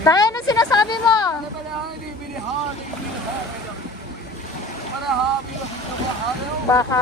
Tayo, ano sinasabi mo? Baka...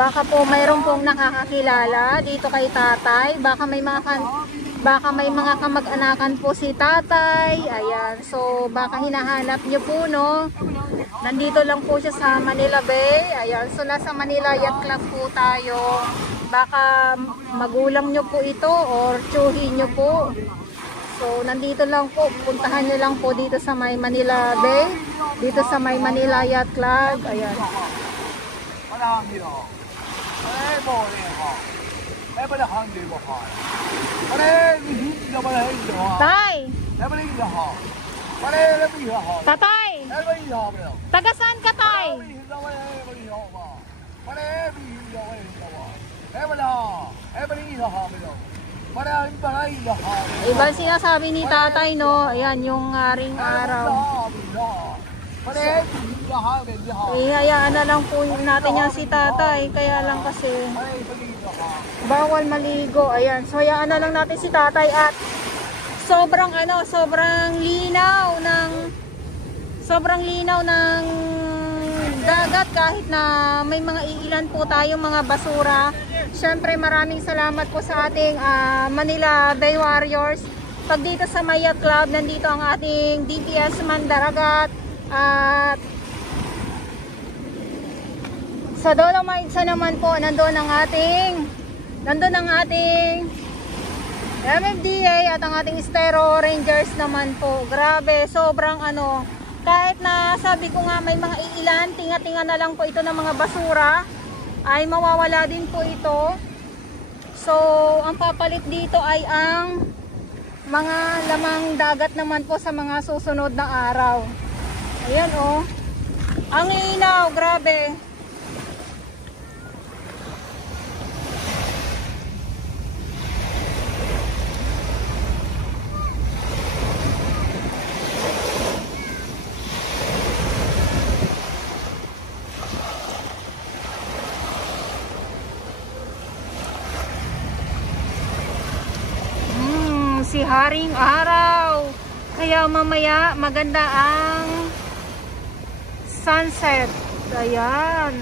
Baka po mayroon pong nakakakilala dito kay tatay. Baka may mga kamag-anakan po si tatay. Ayan. So baka hinahanap niyo po, no. Nandito lang po siya sa Manila Bay. Ayan. So nasa Manila Yacht Club po tayo. Baka magulang niyo po ito or tsuhin niyo po. So nandito lang po. Puntahan niyo lang po dito sa may Manila Bay. Dito sa may Manila Yacht Club. Ayan. Tay! Tatay! Taga saan ka, tay? Ibang sinasabi ni tatay, no? Ayan, yung haring araw. Hayaan na lang po natin yan si tatay. Kaya lang kasi bawal maligo. Ayan. So hayaan na lang natin si tatay. At sobrang linaw ng dagat kahit na may mga iilan po tayong mga basura. Syempre maraming salamat po sa ating Manila Bay Warriors. Pag dito sa Maya Club, nandito ang ating DPS Mandaragat. At sa Dolomites naman po, nandun ang ating MMDA at ang ating Estero Rangers naman po. Grabe, sobrang kahit na sabi ko nga may mga iilan, tinga-tinga na lang po ito ng mga basura, ay mawawala din po ito. So ang papalit dito ay ang mga lamang dagat naman po sa mga susunod na araw. Ayan, oh. Ang inaw, grabe. Si haring araw. Kaya mamaya maganda ang sunset. Ayan.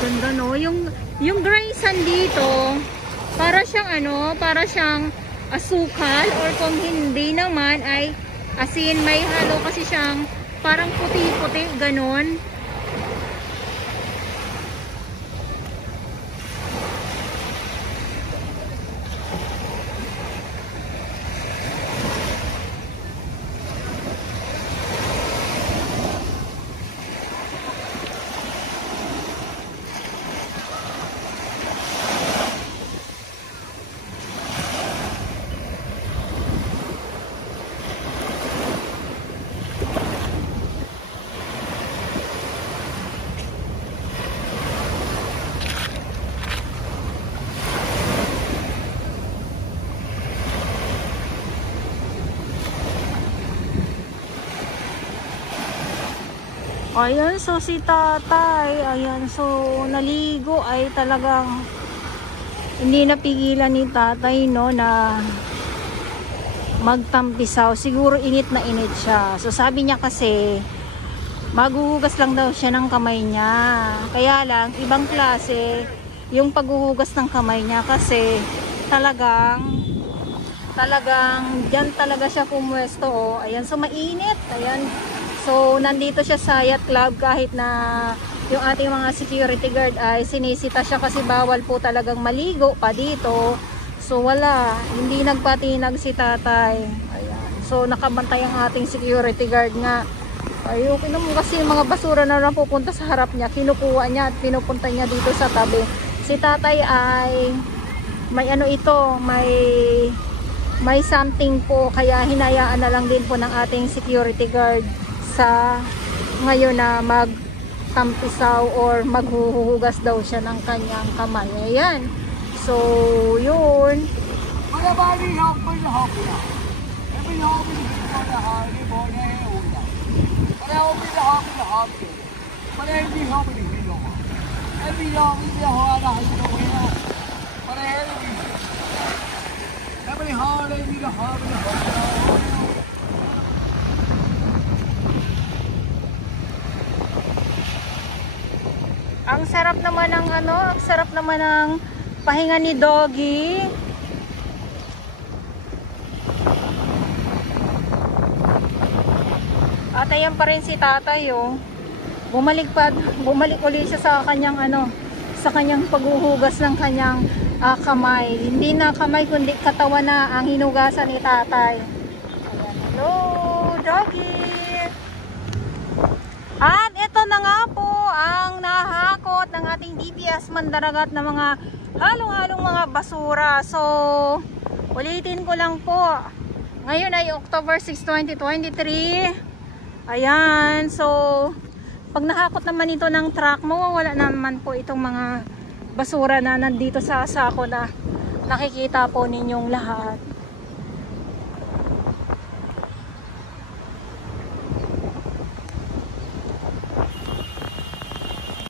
Ganda, no? Yung gray sand dito, para siyang asukal, or kung hindi naman ay asin. May halo kasi siyang parang puti-puti, ganon. Ayan, so si tatay, ayan, so naligo ay talagang hindi napigilan ni tatay, no, na magtampisaw. Siguro init na init siya. So sabi niya kasi maghuhugas lang daw siya ng kamay niya. Kaya lang, ibang klase yung paghuhugas ng kamay niya kasi talagang dyan talaga siya pumwesto, oh. Ayan, so mainit, ayan. So, nandito siya sa yacht club kahit na yung ating mga security guard ay sinisita siya kasi bawal po talagang maligo pa dito. So, wala. Hindi nagpatinag si tatay. Ayan. So, nakabantay ang ating security guard nga. Ay, okay naman kasi yung mga basura na napupunta sa harap niya, kinukuha niya at pinupunta niya dito sa tabi. Si tatay ay may ano ito, may something po, kaya hinayaan na lang din po ng ating security guard sa ngayon na magtampisaw or maghuhugas daw siya ng kanyang kamay. Ayan. So, yun. Ang sarap naman ng ang sarap naman ng pahinga ni Doggy. At ayan pa rin si tatay, oh. Bumalik ulit siya sa kanyang sa kanyang paghuhugas ng kanyang kamay. Hindi na kamay kundi katawan na ang hinugasan ni tatay. Ayan, hello, Doggy. At ito na nga po ang nahakot ng ating DPS Mandaragat na mga halong-halong mga basura. So, ulitin ko lang po. Ngayon ay October 6, 2023. Ayan, so pag nahakot naman ito ng truck, mawawala naman po itong mga basura na nandito sa sako na nakikita po ninyong lahat.